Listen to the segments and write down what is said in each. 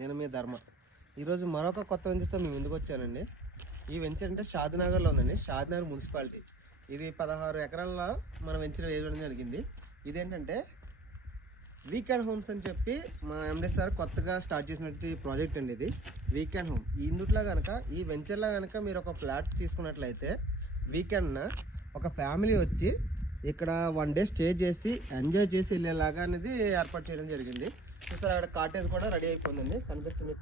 నేను మీ ధర్మ. ఈరోజు మరొక కొత్త వెంచర్తో మేము ముందుకు వచ్చానండి. ఈ వెంచర్ అంటే షాద్నగర్లో ఉందండి, షాద్నగర్ మున్సిపాలిటీ. ఇది 16 ఎకరాల్లో మన వెంచర్ వేయడం జరిగింది. ఇదేంటంటే వీకెండ్ హోమ్స్ అని చెప్పి మా ఎండి సార్ కొత్తగా స్టార్ట్ చేసినట్టు ప్రాజెక్ట్ అండి. ఇది వీకెండ్ హోమ్. ఇందుట్లో కనుక ఈ వెంచర్లో కనుక మీరు ఒక ఫ్లాట్ తీసుకున్నట్లయితే వీకెండ్న ఒక ఫ్యామిలీ వచ్చి ఇక్కడ 1 డే స్టే చేసి ఎంజాయ్ చేసి వెళ్ళేలాగా అనేది ఏర్పాటు చేయడం జరిగింది. చూసారు అక్కడ కాటేజ్ కూడా రెడీ అయిపోయిందండి. కనిపిస్తుంది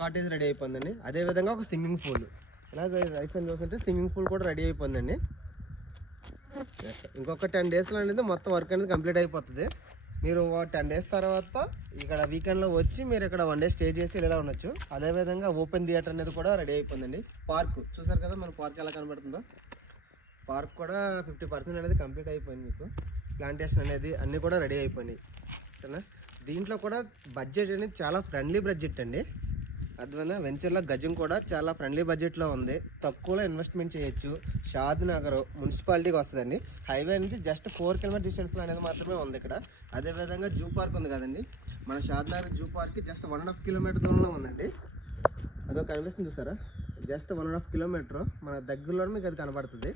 కాటేజ్ రెడీ అయిపోయిందండి. అదేవిధంగా ఒక స్విమ్మింగ్ పూల్, అలాగే రైట్ సైడ్ చూస్తుంటే స్విమ్మింగ్ పూల్ కూడా రెడీ అయిపోయిందండి. ఇంకొక 10 డేస్లో అనేది మొత్తం వర్క్ అనేది కంప్లీట్ అయిపోతుంది. మీరు 10 డేస్ తర్వాత ఇక్కడ వీకెండ్లో వచ్చి మీరు ఇక్కడ 1 డే స్టే చేసి ఇలా ఉండొచ్చు. అదేవిధంగా ఓపెన్ థియేటర్ అనేది కూడా రెడీ అయిపోయిందండి. పార్క్ చూసారు కదా, మన పార్క్ ఎలా కనబడుతుందో. పార్క్ కూడా 50% అనేది కంప్లీట్ అయిపోయింది. మీకు ప్లాంటేషన్ అనేది అన్నీ కూడా రెడీ అయిపోయినాయి సరేనా. దీంట్లో కూడా బడ్జెట్ అనేది చాలా ఫ్రెండ్లీ బడ్జెట్ అండి. అదేవిధంగా వెంచర్లో గజం కూడా చాలా ఫ్రెండ్లీ బడ్జెట్లో ఉంది. తక్కువలో ఇన్వెస్ట్మెంట్ చేయొచ్చు. షాద్నగర్ మున్సిపాలిటీకి వస్తుందండి. హైవే నుంచి జస్ట్ 4 కిలోమీటర్ డిస్టెన్స్లో అనేది మాత్రమే ఉంది ఇక్కడ. అదేవిధంగా జూ పార్క్ ఉంది కదండి, మన షాద్నగర్ జూ పార్క్కి జస్ట్ 1.5 కిలోమీటర్ దూరంలో ఉందండి. అదొక కనిపిస్తుంది చూసారా, జస్ట్ 1.5 కిలోమీటర్ మన దగ్గరలో మీకు అది కనబడుతుంది.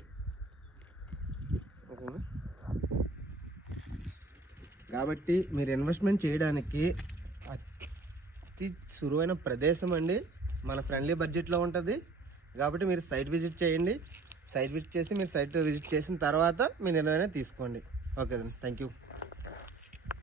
ఓకేనా, కాబట్టి మీరు ఇన్వెస్ట్మెంట్ చేయడానికి అతి సులువైన ప్రదేశం అండి. మన ఫ్రెండ్లీ బడ్జెట్లో ఉంటుంది. కాబట్టి మీరు సైట్ విజిట్ చేయండి. సైట్ విజిట్ చేసి మీరు సైట్ విజిట్ చేసిన తర్వాత మీరు నిర్ణయం తీసుకోండి. Okay, thank you.